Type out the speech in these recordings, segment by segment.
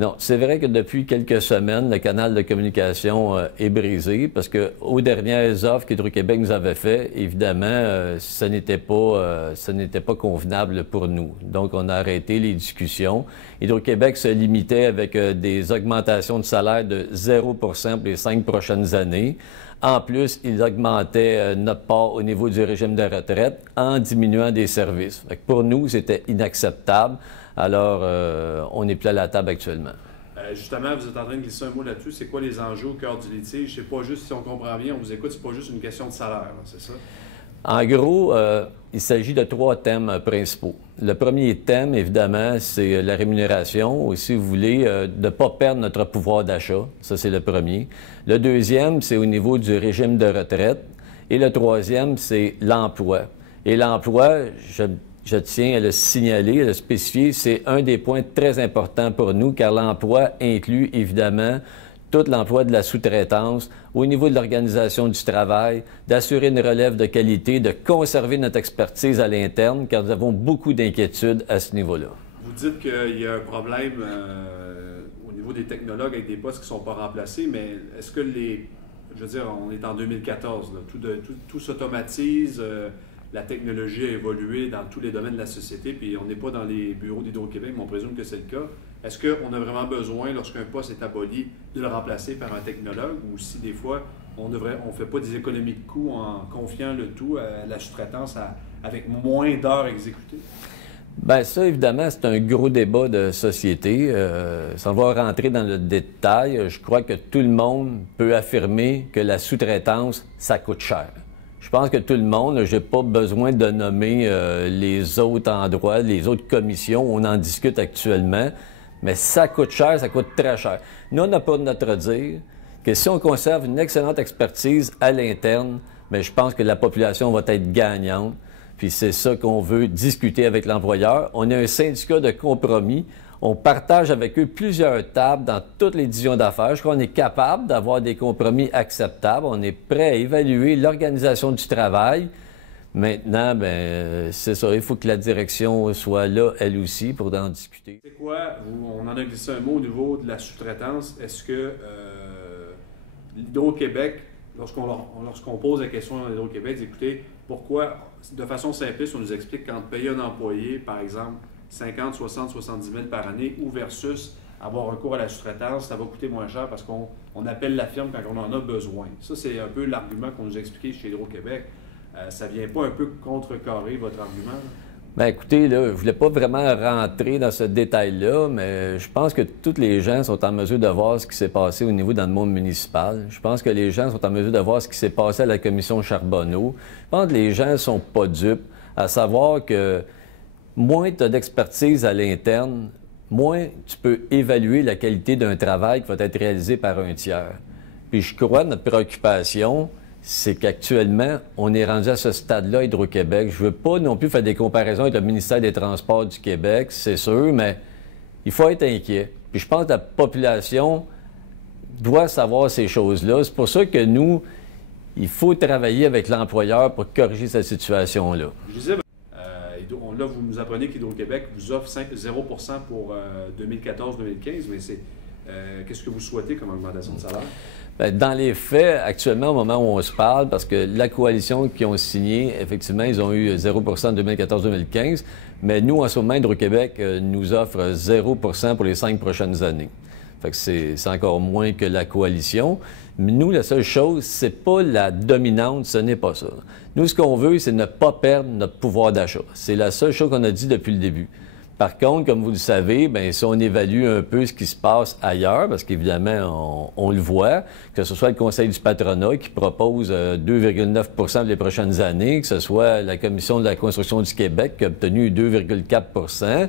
Non, c'est vrai que depuis quelques semaines, le canal de communication est brisé parce que aux dernières offres qu'Hydro-Québec nous avait fait, évidemment, ce n'était pas convenable pour nous. Donc, on a arrêté les discussions. Hydro-Québec se limitait avec des augmentations de salaire de 0 pour les 5 prochaines années. En plus, ils augmentaient notre part au niveau du régime de retraite en diminuant des services. Fait que pour nous, c'était inacceptable. Alors, on n'est plus à la table actuellement. Justement, vous êtes en train de glisser un mot là-dessus. C'est quoi les enjeux au cœur du litige? C'est pas juste, si on comprend bien, on vous écoute, c'est pas juste une question de salaire, c'est ça? En gros, il s'agit de 3 thèmes principaux. Le premier thème, évidemment, c'est la rémunération, ou si vous voulez, de ne pas perdre notre pouvoir d'achat. Ça, c'est le premier. Le deuxième, c'est au niveau du régime de retraite. Et le troisième, c'est l'emploi. Et l'emploi, je tiens à le signaler, à le spécifier, c'est un des points très importants pour nous, car l'emploi inclut évidemment tout l'emploi de la sous-traitance, au niveau de l'organisation du travail, d'assurer une relève de qualité, de conserver notre expertise à l'interne, car nous avons beaucoup d'inquiétudes à ce niveau-là. Vous dites qu'il y a un problème au niveau des technologues avec des postes qui ne sont pas remplacés, mais est-ce que je veux dire, on est en 2014, là, tout s'automatise, la technologie a évolué dans tous les domaines de la société, puis on n'est pas dans les bureaux d'Hydro-Québec, mais on présume que c'est le cas. Est-ce qu'on a vraiment besoin, lorsqu'un poste est aboli, de le remplacer par un technologue, ou si des fois, on ne fait pas des économies de coûts en confiant le tout à la sous-traitance avec moins d'heures exécutées? Bien, ça, évidemment, c'est un gros débat de société. Sans vouloir rentrer dans le détail, je crois que tout le monde peut affirmer que la sous-traitance, ça coûte cher. Je pense que tout le monde, je n'ai pas besoin de nommer les autres endroits, les autres commissions où on en discute actuellement, mais ça coûte cher, ça coûte très cher. Nous, on n'a pas de notre dire que si on conserve une excellente expertise à l'interne, bien, je pense que la population va être gagnante. Puis c'est ça qu'on veut discuter avec l'employeur. On est un syndicat de compromis. On partage avec eux plusieurs tables dans toutes les divisions d'affaires. Je crois qu'on est capable d'avoir des compromis acceptables. On est prêt à évaluer l'organisation du travail. Maintenant, bien, c'est ça. Il faut que la direction soit là, elle aussi, pour en discuter. C'est quoi, on en a glissé un mot au niveau de la sous-traitance. Est-ce que l'Hydro-Québec, lorsqu'on pose la question à l'Hydro-Québec, écoutez, pourquoi, de façon simpliste, on nous explique quand payer un employé, par exemple, 50, 60, 70 000 par année, ou versus avoir recours à la sous-traitance, ça va coûter moins cher parce qu'on appelle la firme quand on en a besoin. Ça, c'est un peu l'argument qu'on nous a expliqué chez Hydro-Québec. Ça vient pas un peu contrecarrer votre argument? Bien, écoutez, là, je ne voulais pas vraiment rentrer dans ce détail-là, mais je pense que tous les gens sont en mesure de voir ce qui s'est passé au niveau dans le monde municipal. Je pense que les gens sont en mesure de voir ce qui s'est passé à la commission Charbonneau. Je pense que les gens ne sont pas dupes, à savoir que moins tu as d'expertise à l'interne, moins tu peux évaluer la qualité d'un travail qui va être réalisé par un tiers. Puis je crois que notre préoccupation, c'est qu'actuellement, on est rendu à ce stade-là, Hydro-Québec. Je ne veux pas non plus faire des comparaisons avec le ministère des Transports du Québec, c'est sûr, mais il faut être inquiet. Puis je pense que la population doit savoir ces choses-là. C'est pour ça que nous, il faut travailler avec l'employeur pour corriger cette situation-là. Je disais, là, vous nous apprenez qu'Hydro-Québec vous offre 0 pour 2014-2015, mais qu'est-ce que vous souhaitez comme augmentation de salaire? Bien, dans les faits, actuellement, au moment où on se parle, parce que la coalition qui ont signé, effectivement, ils ont eu 0 en 2014-2015, mais nous, en ce moment, Hydro-Québec nous offre 0 pour les 5 prochaines années. Fait que c'est encore moins que la coalition. Mais nous, la seule chose, c'est pas la dominante, ce n'est pas ça. Nous, ce qu'on veut, c'est ne pas perdre notre pouvoir d'achat. C'est la seule chose qu'on a dit depuis le début. Par contre, comme vous le savez, bien, si on évalue un peu ce qui se passe ailleurs, parce qu'évidemment, on le voit, que ce soit le Conseil du patronat qui propose 2,9 les prochaines années, que ce soit la Commission de la construction du Québec qui a obtenu 2,4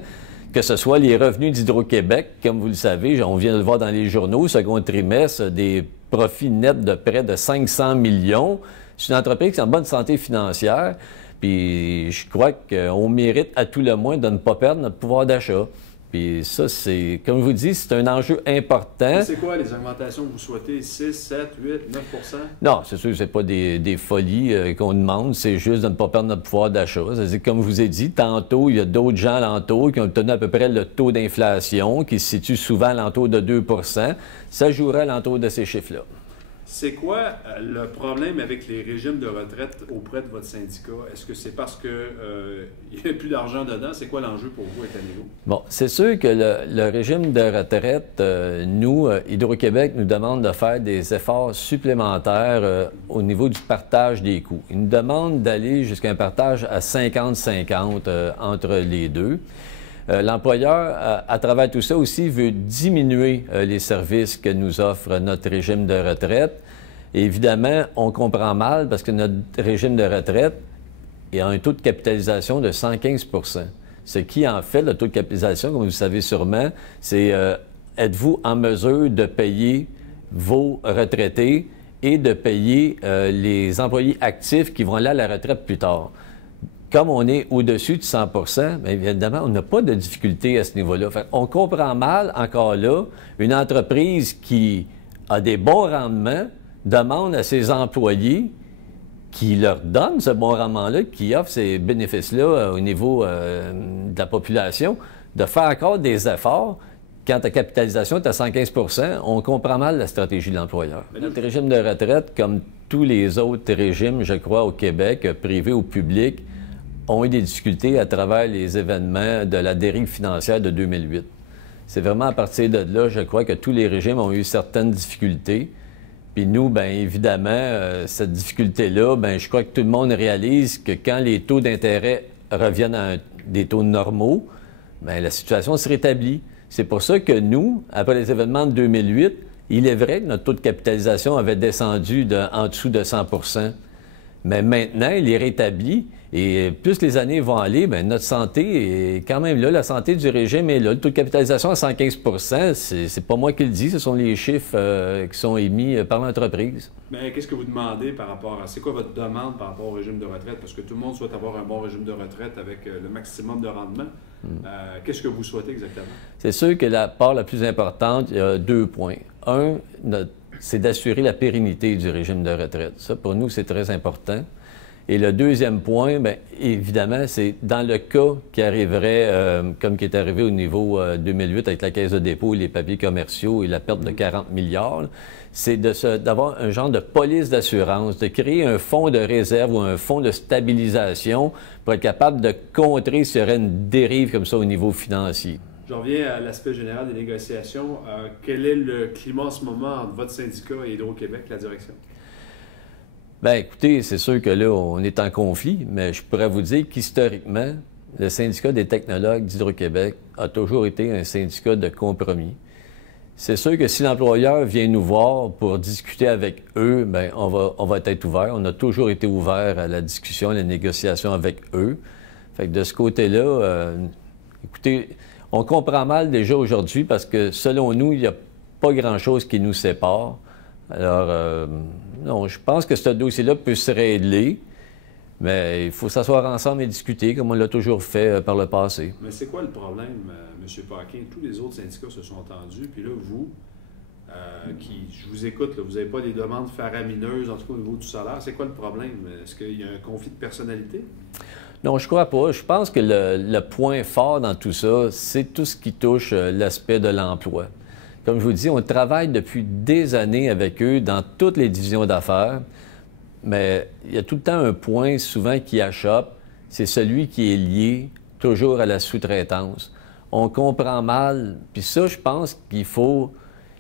que ce soit les revenus d'Hydro-Québec, comme vous le savez, on vient de le voir dans les journaux, second trimestre, des profits nets de près de 500 millions. C'est une entreprise qui est en bonne santé financière. Puis je crois qu'on mérite à tout le moins de ne pas perdre notre pouvoir d'achat. Puis ça, c'est, comme je vous dis, c'est un enjeu important. C'est quoi les augmentations que vous souhaitez? 6, 7, 8, 9 Non, c'est sûr que ce n'est pas des folies qu'on demande, c'est juste de ne pas perdre notre pouvoir d'achat. C'est-à-dire, comme je vous ai dit, tantôt, il y a d'autres gens alentour qui ont obtenu à peu près le taux d'inflation, qui se situe souvent alentour de 2 Ça jouerait alentour de ces chiffres-là. C'est quoi le problème avec les régimes de retraite auprès de votre syndicat? Est-ce que c'est parce qu'il n'y a plus d'argent dedans? C'est quoi l'enjeu pour vous avec la négo? Bon, c'est sûr que le régime de retraite, nous, Hydro-Québec, nous demande de faire des efforts supplémentaires au niveau du partage des coûts. Il nous demande d'aller jusqu'à un partage à 50-50 entre les deux. L'employeur, à travers tout ça aussi, veut diminuer les services que nous offre notre régime de retraite. Et évidemment, on comprend mal parce que notre régime de retraite a un taux de capitalisation de 115 Ce qui, en fait, le taux de capitalisation, comme vous le savez sûrement, c'est êtes-vous en mesure de payer vos retraités et de payer les employés actifs qui vont aller à la retraite plus tard. Comme on est au-dessus de 100 bien évidemment, on n'a pas de difficulté à ce niveau-là. On comprend mal, encore là, une entreprise qui a des bons rendements demande à ses employés qui leur donnent ce bon rendement-là, qui offrent ces bénéfices-là au niveau de la population, de faire encore des efforts. Quand ta capitalisation est à 115 on comprend mal la stratégie de l'employeur. Notre régime de retraite, comme tous les autres régimes, je crois, au Québec, privés ou publics, ont eu des difficultés à travers les événements de la dérive financière de 2008. C'est vraiment à partir de là, je crois, que tous les régimes ont eu certaines difficultés. Puis nous, bien évidemment, cette difficulté-là, bien, je crois que tout le monde réalise que quand les taux d'intérêt reviennent à des taux normaux, bien, la situation se rétablit. C'est pour ça que nous, après les événements de 2008, il est vrai que notre taux de capitalisation avait descendu en dessous de 100 mais maintenant, il est rétabli. Et plus les années vont aller, bien, notre santé est quand même là. La santé du régime est là. Le taux de capitalisation à 115 c'est pas moi qui le dis, ce sont les chiffres qui sont émis par l'entreprise. Mais qu'est-ce que vous demandez par rapport à... C'est quoi votre demande par rapport au régime de retraite? Parce que tout le monde souhaite avoir un bon régime de retraite avec le maximum de rendement. Qu'est-ce que vous souhaitez exactement? C'est sûr que la part la plus importante, il y a 2 points. Un, c'est d'assurer la pérennité du régime de retraite. Ça, pour nous, c'est très important. Et le deuxième point, bien, évidemment, c'est dans le cas qui arriverait, comme qui est arrivé au niveau 2008 avec la Caisse de dépôt et les papiers commerciaux et la perte de 40 milliards, c'est d'avoir un genre de police d'assurance, de créer un fonds de réserve ou un fonds de stabilisation pour être capable de contrer s'il y aurait une dérive comme ça au niveau financier. Je reviens à l'aspect général des négociations. Quel est le climat en ce moment entre votre syndicat et Hydro-Québec, la direction? Bien, écoutez, c'est sûr que là, on est en conflit, mais je pourrais vous dire qu'historiquement, le syndicat des technologues d'Hydro-Québec a toujours été un syndicat de compromis. C'est sûr que si l'employeur vient nous voir pour discuter avec eux, bien, on va être ouvert. On a toujours été ouvert à la discussion, à la négociation avec eux. Fait que de ce côté-là, écoutez, on comprend mal déjà aujourd'hui parce que, selon nous, il n'y a pas grand-chose qui nous sépare. Alors, non, je pense que ce dossier-là peut se régler, mais il faut s'asseoir ensemble et discuter, comme on l'a toujours fait par le passé. Mais c'est quoi le problème, M. Paquin? Tous les autres syndicats se sont entendus, puis là, vous, je vous écoute, là, vous n'avez pas des demandes faramineuses, en tout cas au niveau du salaire. C'est quoi le problème? Est-ce qu'il y a un conflit de personnalité? Non, je crois pas. Je pense que le point fort dans tout ça, c'est tout ce qui touche l'aspect de l'emploi. Comme je vous dis, on travaille depuis des années avec eux dans toutes les divisions d'affaires, mais il y a tout le temps un point souvent qui achoppe, c'est celui qui est lié toujours à la sous-traitance. On comprend mal, puis ça, je pense qu'il faut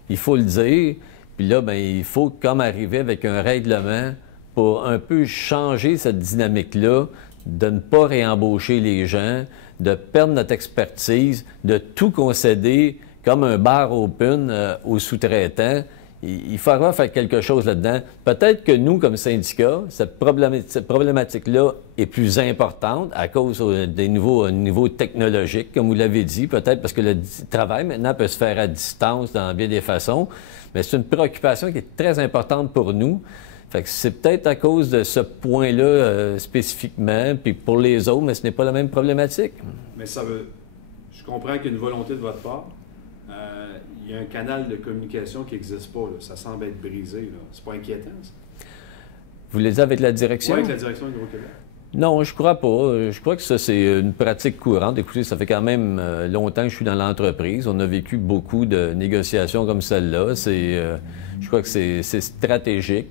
le dire, puis là, bien, il faut comme arriver avec un règlement pour un peu changer cette dynamique-là, de ne pas réembaucher les gens, de perdre notre expertise, de tout concéder comme un bar open aux sous-traitants. Il faudra faire quelque chose là-dedans. Peut-être que nous, comme syndicat, cette problématique-là est plus importante à cause des niveaux technologiques, comme vous l'avez dit, peut-être parce que le travail maintenant peut se faire à distance dans bien des façons, mais c'est une préoccupation qui est très importante pour nous. Fait que c'est peut-être à cause de ce point-là spécifiquement, puis pour les autres, mais ce n'est pas la même problématique. Mais ça veut... Je comprends qu'il y a une volonté de votre part. Il y a un canal de communication qui n'existe pas. Là. Ça semble être brisé. C'est pas inquiétant, ça? Vous les avez avec la direction? Oui, avec la direction Hydro-Québec. Non, je crois pas. Je crois que ça, c'est une pratique courante. Écoutez, ça fait quand même longtemps que je suis dans l'entreprise. On a vécu beaucoup de négociations comme celle-là. Je crois que c'est stratégique.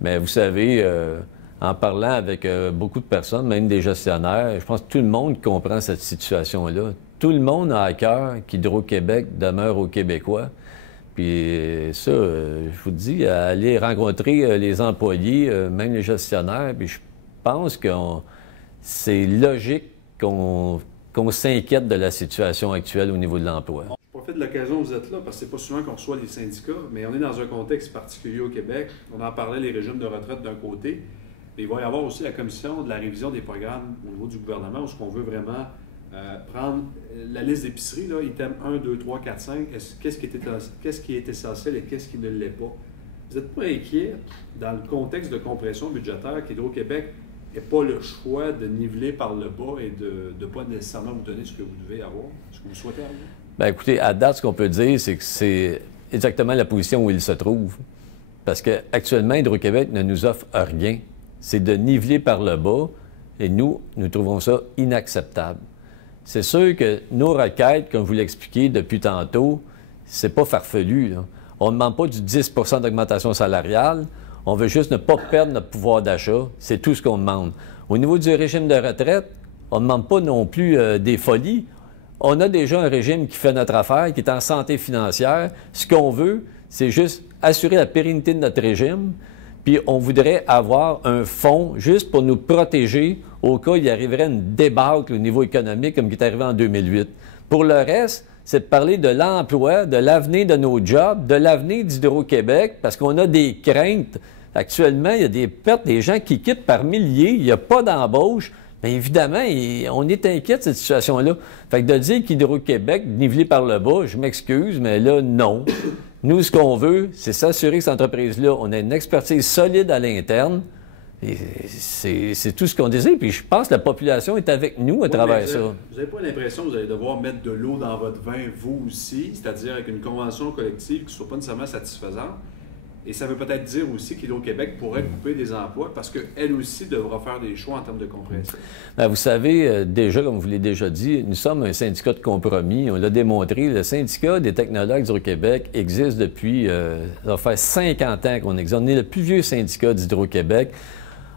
Mais vous savez, en parlant avec beaucoup de personnes, même des gestionnaire, je pense que tout le monde comprend cette situation-là. Tout le monde a à cœur qu'Hydro-Québec demeure aux Québécois. Puis ça, je vous dis, aller rencontrer les employés, même les gestionnaires, puis je pense que c'est logique qu'on s'inquiète de la situation actuelle au niveau de l'emploi. Je profite de l'occasion où vous êtes là, parce que c'est pas souvent qu'on reçoit les syndicats, mais on est dans un contexte particulier au Québec. On en parlait, les régimes de retraite d'un côté, mais il va y avoir aussi la commission de la révision des programmes au niveau du gouvernement, où on veut vraiment prendre la liste d'épicerie, là, item 1, 2, 3, 4, 5, qu'est-ce qui est essentiel et qu'est-ce qui ne l'est pas. Vous n'êtes pas inquiet dans le contexte de compression budgétaire qu'Hydro-Québec n'ait pas le choix de niveler par le bas et de ne pas nécessairement vous donner ce que vous devez avoir, ce que vous souhaitez avoir? Bien, écoutez, à date, ce qu'on peut dire, c'est que c'est exactement la position où il se trouve. Parce qu'actuellement, Hydro-Québec ne nous offre rien. C'est de niveler par le bas et nous trouvons ça inacceptable. C'est sûr que nos requêtes, comme vous l'expliquez depuis tantôt, c'est pas farfelu, là. On ne demande pas du 10 d'augmentation salariale. On veut juste ne pas perdre notre pouvoir d'achat. C'est tout ce qu'on demande. Au niveau du régime de retraite, on ne demande pas non plus des folies. On a déjà un régime qui fait notre affaire, qui est en santé financière. Ce qu'on veut, c'est juste assurer la pérennité de notre régime. Puis on voudrait avoir un fonds juste pour nous protéger au cas où il arriverait une débâcle au niveau économique comme qui est arrivé en 2008. Pour le reste, c'est de parler de l'emploi, de l'avenir de nos jobs, de l'avenir d'Hydro-Québec, parce qu'on a des craintes. Actuellement, il y a des pertes, des gens qui quittent par milliers, il n'y a pas d'embauche. Bien évidemment, on est inquiet de cette situation-là. Fait que de dire qu'Hydro-Québec, nivelé par le bas, je m'excuse, mais là, non. Nous, ce qu'on veut, c'est s'assurer que cette entreprise-là, on a une expertise solide à l'interne. Et c'est tout ce qu'on désire. Puis je pense que la population est avec nous à travers ça. Vous n'avez pas l'impression que vous allez devoir mettre de l'eau dans votre vin, vous aussi, c'est-à-dire avec une convention collective qui ne soit pas nécessairement satisfaisante. Et ça veut peut-être dire aussi qu'Hydro-Québec pourrait couper des emplois parce qu'elle aussi devra faire des choix en termes de compression. Bien, vous savez, déjà, comme vous l'avez déjà dit, nous sommes un syndicat de compromis. On l'a démontré. Le syndicat des technologues d'Hydro-Québec existe depuis, ça va faire 50 ans qu'on existe. On est le plus vieux syndicat d'Hydro-Québec.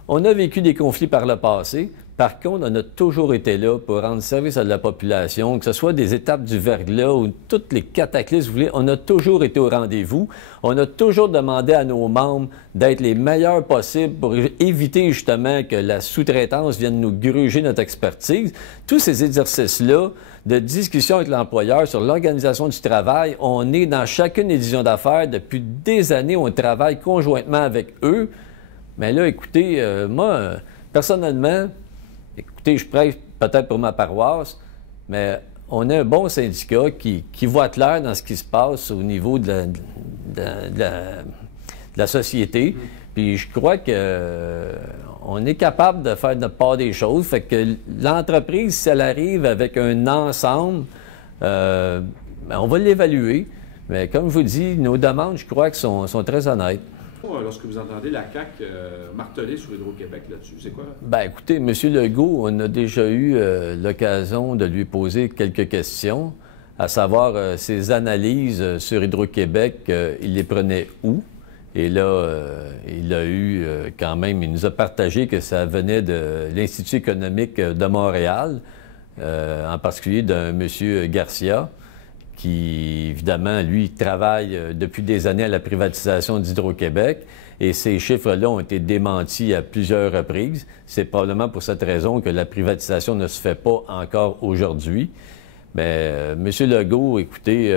On a vécu des conflits par le passé. Par contre, on a toujours été là pour rendre service à la population, que ce soit des étapes du verglas ou toutes les cataclysmes, vous voulez, on a toujours été au rendez-vous. On a toujours demandé à nos membres d'être les meilleurs possibles pour éviter justement que la sous-traitance vienne nous gruger notre expertise. Tous ces exercices-là de discussion avec l'employeur sur l'organisation du travail, on est dans chacune des divisions d'affaires. Depuis des années, on travaille conjointement avec eux. Mais là, écoutez, moi, personnellement, écoutez, je prêche peut-être pour ma paroisse, mais on a un bon syndicat qui voit clair dans ce qui se passe au niveau de la société. Puis je crois qu'on est capable de faire notre part des choses. Fait que l'entreprise, si elle arrive avec un ensemble, on va l'évaluer. Mais comme je vous dis, nos demandes, je crois, que sont très honnêtes. Lorsque vous entendez la CAQ marteler sur Hydro-Québec là-dessus, c'est quoi? Bien, écoutez, M. Legault, on a déjà eu l'occasion de lui poser quelques questions, à savoir ses analyses sur Hydro-Québec, il les prenait où? Et là, il a eu quand même, il nous a partagé que ça venait de l'Institut économique de Montréal, en particulier d'un M. Garcia, qui, évidemment, lui, travaille depuis des années à la privatisation d'Hydro-Québec. Et ces chiffres-là ont été démentis à plusieurs reprises. C'est probablement pour cette raison que la privatisation ne se fait pas encore aujourd'hui. Mais M. Legault, écoutez,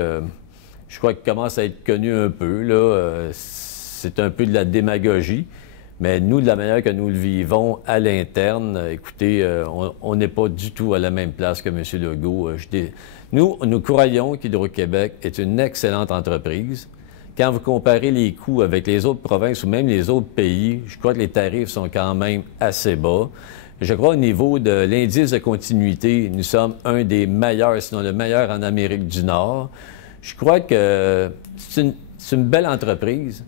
je crois qu'il commence à être connu un peu, là. C'est un peu de la démagogie. Mais nous, de la manière que nous le vivons à l'interne, écoutez, on n'est pas du tout à la même place que M. Legault. Nous croyons qu'Hydro-Québec est une excellente entreprise. Quand vous comparez les coûts avec les autres provinces ou même les autres pays, je crois que les tarifs sont quand même assez bas. Je crois au niveau de l'indice de continuité, nous sommes un des meilleurs, sinon le meilleur en Amérique du Nord. Je crois que c'est une belle entreprise.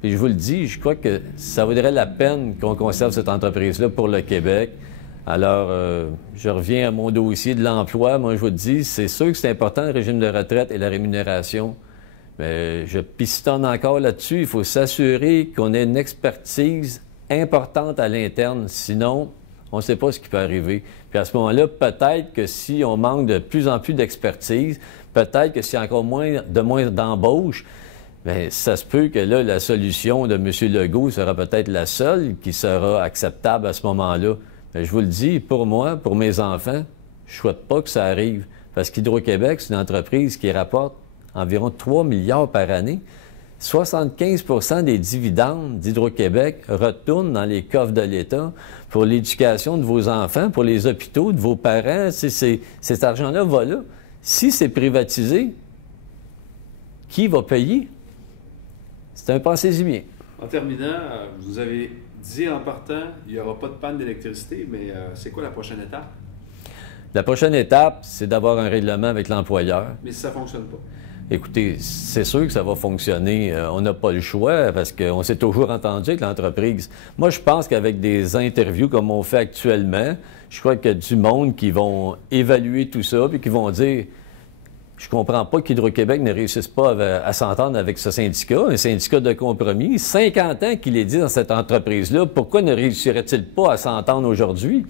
Puis je vous le dis, je crois que ça vaudrait la peine qu'on conserve cette entreprise-là pour le Québec. Alors, je reviens à mon dossier de l'emploi. Moi, je vous le dis, c'est sûr que c'est important, le régime de retraite et la rémunération. Mais je pistonne encore là-dessus. Il faut s'assurer qu'on ait une expertise importante à l'interne. Sinon, on ne sait pas ce qui peut arriver. Puis à ce moment-là, peut-être que si on manque de plus en plus d'expertise, peut-être que s'il y a encore moins d'embauches, bien, ça se peut que là, la solution de M. Legault sera peut-être la seule qui sera acceptable à ce moment-là. Mais je vous le dis, pour moi, pour mes enfants, je ne souhaite pas que ça arrive. Parce qu'Hydro-Québec, c'est une entreprise qui rapporte environ 3 milliards par année. 75 des dividendes d'Hydro-Québec retournent dans les coffres de l'État pour l'éducation de vos enfants, pour les hôpitaux de vos parents. Cet argent-là va là. Si c'est privatisé, qui va payer? C'est un pensez-y bien. En terminant, vous avez dit en partant, il n'y aura pas de panne d'électricité, mais c'est quoi la prochaine étape? La prochaine étape, c'est d'avoir un règlement avec l'employeur. Mais si ça ne fonctionne pas? Écoutez, c'est sûr que ça va fonctionner. On n'a pas le choix parce qu'on s'est toujours entendu avec l'entreprise. Moi, je pense qu'avec des interviews comme on fait actuellement, je crois qu'il y a du monde qui vont évaluer tout ça puis qui vont dire « Je comprends pas qu'Hydro-Québec ne réussisse pas à s'entendre avec ce syndicat, un syndicat de compromis. 50 ans qu'il est dit dans cette entreprise-là, pourquoi ne réussirait-il pas à s'entendre aujourd'hui? »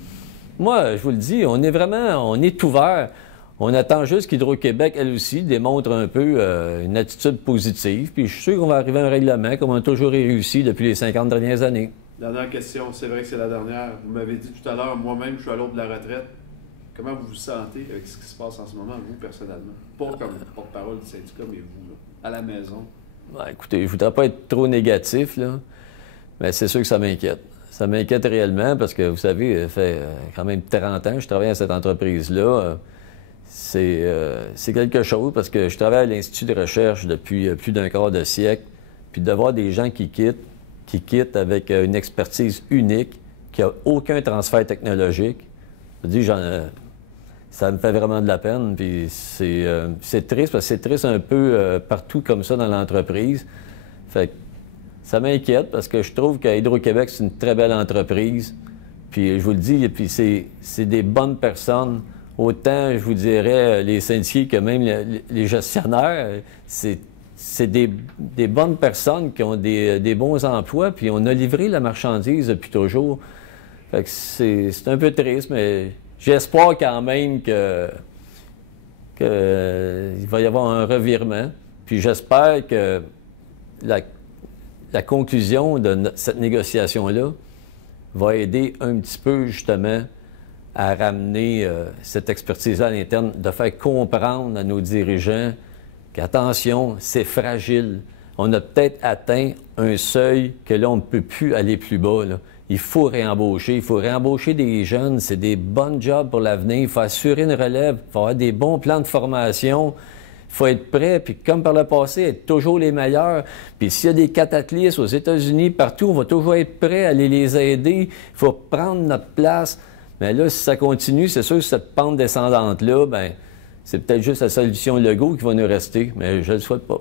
Moi, je vous le dis, on est ouvert. On attend juste qu'Hydro-Québec, elle aussi, démontre un peu une attitude positive. Puis je suis sûr qu'on va arriver à un règlement comme on a toujours réussi depuis les 50 dernières années. Dernière question, c'est vrai que c'est la dernière. Vous m'avez dit tout à l'heure, moi-même, je suis à l'autre de la retraite. Comment vous vous sentez avec ce qui se passe en ce moment, vous, personnellement? Pas comme porte-parole du syndicat, mais vous, là, à la maison. Ben, écoutez, je ne voudrais pas être trop négatif, là, mais c'est sûr que ça m'inquiète. Ça m'inquiète réellement parce que, vous savez, ça fait quand même 30 ans que je travaille à cette entreprise-là. C'est quelque chose parce que je travaille à l'Institut de recherche depuis plus d'un quart de siècle, puis de voir des gens qui quittent avec une expertise unique, qui n'a aucun transfert technologique. Je dis, ça me fait vraiment de la peine, puis c'est triste parce que c'est triste un peu partout comme ça dans l'entreprise. Fait que ça m'inquiète parce que je trouve qu'à Hydro-Québec, c'est une très belle entreprise. Puis je vous le dis, puis c'est des bonnes personnes. Autant, je vous dirais, les syndiqués que même les gestionnaires, c'est des bonnes personnes qui ont des bons emplois, puis on a livré la marchandise depuis toujours. Fait que c'est un peu triste, mais j'espère quand même qu'il va y avoir un revirement. Puis j'espère que la conclusion de cette négociation-là va aider un petit peu, justement, à ramener cette expertise-là à l'interne, de faire comprendre à nos dirigeants qu'attention, c'est fragile. On a peut-être atteint un seuil que là, on ne peut plus aller plus bas, là. Il faut réembaucher. Il faut réembaucher des jeunes. C'est des bons jobs pour l'avenir. Il faut assurer une relève. Il faut avoir des bons plans de formation. Il faut être prêt. Puis comme par le passé, être toujours les meilleurs. Puis s'il y a des cataclysmes aux États-Unis, partout, on va toujours être prêt à aller les aider. Il faut prendre notre place. Mais là, si ça continue, c'est sûr que cette pente descendante-là, bien, c'est peut-être juste la solution Legault qui va nous rester. Mais je ne le souhaite pas.